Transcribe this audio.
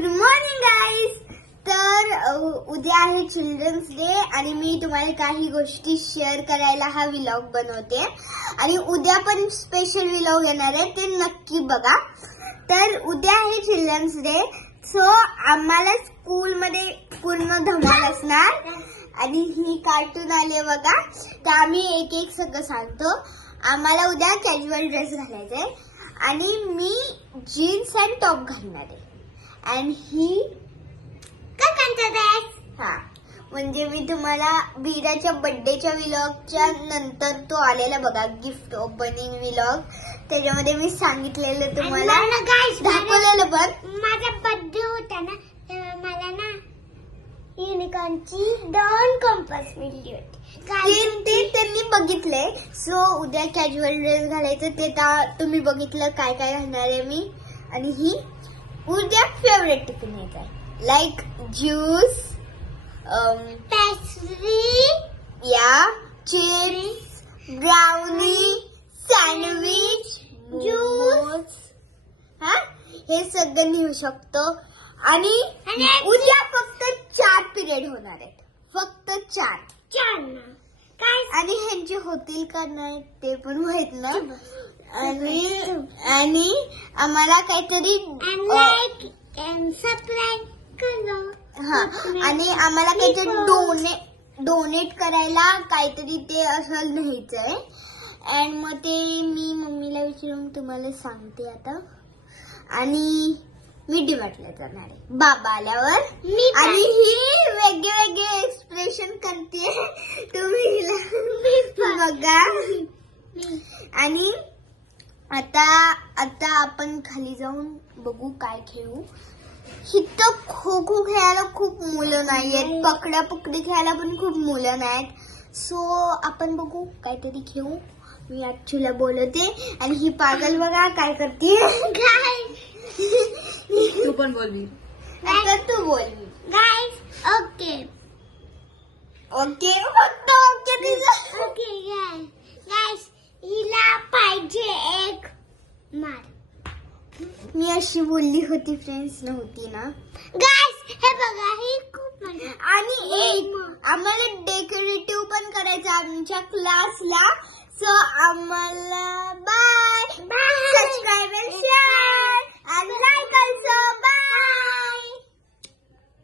Good morning guys. तर उद्या आहे चिल्ड्रन्स डे आणि मी तुम्हाला काही गोष्टी शेअर करायला हा व्लॉग बनवते आणि उद्या पण स्पेशल व्लॉग येणार आहे, ते नक्की बघा. तर उद्या आहे चिल्ड्रन्स डे, सो आम्हाला स्कूलमध्ये पूर्ण धमाल असणार आणि ही कार्टून आले बघा. तर आम्ही एक एक सगळं सांगतो. आम्हाला उद्या कॅज्युअल ड्रेस घालायचा आहे आणि मी जीन्स अँड टॉप घालणार आहे. अँड ही हा म्हणजे मी तुम्हाला वीराच्या बर्थडेच्या व्लॉगच्या नंतर तो आलेला बघा, गिफ्ट ओपनिंग व्लॉग, त्याच्यामध्ये मी सांगितलेलं तुम्हाला, दाखवलेलं. पण माझा बर्थडे होता ना, तेव्हा मला ना युनिकॉर्नची 2 कंपास मिळली होती. ते त्यांनी बघितलंय. सो उद्या कॅज्युअल ड्रेस घालायचं, ते तुम्ही बघितलं काय काय घालणार आहे मी. आणि ही उद्या फेवरेट टिफिन यायचा आहे, लाईक ज्यूस, पेस्ट्री, या चिप्स, ब्राउनी, सँडविच, ज्यूस, हा हे सगळं नेऊ शकतो. आणि उद्या फक्त 4 पिरियड होणार आहेत, फक्त 4 ना काय. आणि ह्यांचे होतील का नाही ते पण माहित ना. आणि आम्हाला काहीतरी सबस्क्राईब करा. हा, आणि आम्हाला काहीतरी डोनेट करायला काहीतरी ते असं न्यायचंय. अँड मग ते मी मम्मीला विचारून तुम्हाला सांगते आता. आणि मी डिमार्टला जाणार आहे बाबा आल्यावर. आणि ही वेगळे वेगळे एक्सप्रेशन करते तुम्ही बघा. आणि आता आपण खाली जाऊन बघू काय खेळू. इथं खो खो खेळायला खूप मुलं नाहीयेत, पकडा पकडी खेळायला पण खूप मुलं नाहीत. सो आपण बघू काहीतरी खेळू. मी ऍक्च्युअली बोलते आणि ही पागल बघा काय करते. तू पण बोलवी. आता तू बोल. गाईज ओके ओके फक्त ओके तिचं. ओके गाईज हिला पाहिजे एक मार. मी अशी बोलली होती, फ्रेंड्स नव्हती ना. गाईज हे बघा, ही खूप मजा. आणि एक आम्हाला डेकोरेटिव्ह पण करायचं आमच्या क्लासला. सो आम्हाला bye. Subscribe and share and like also. Bye.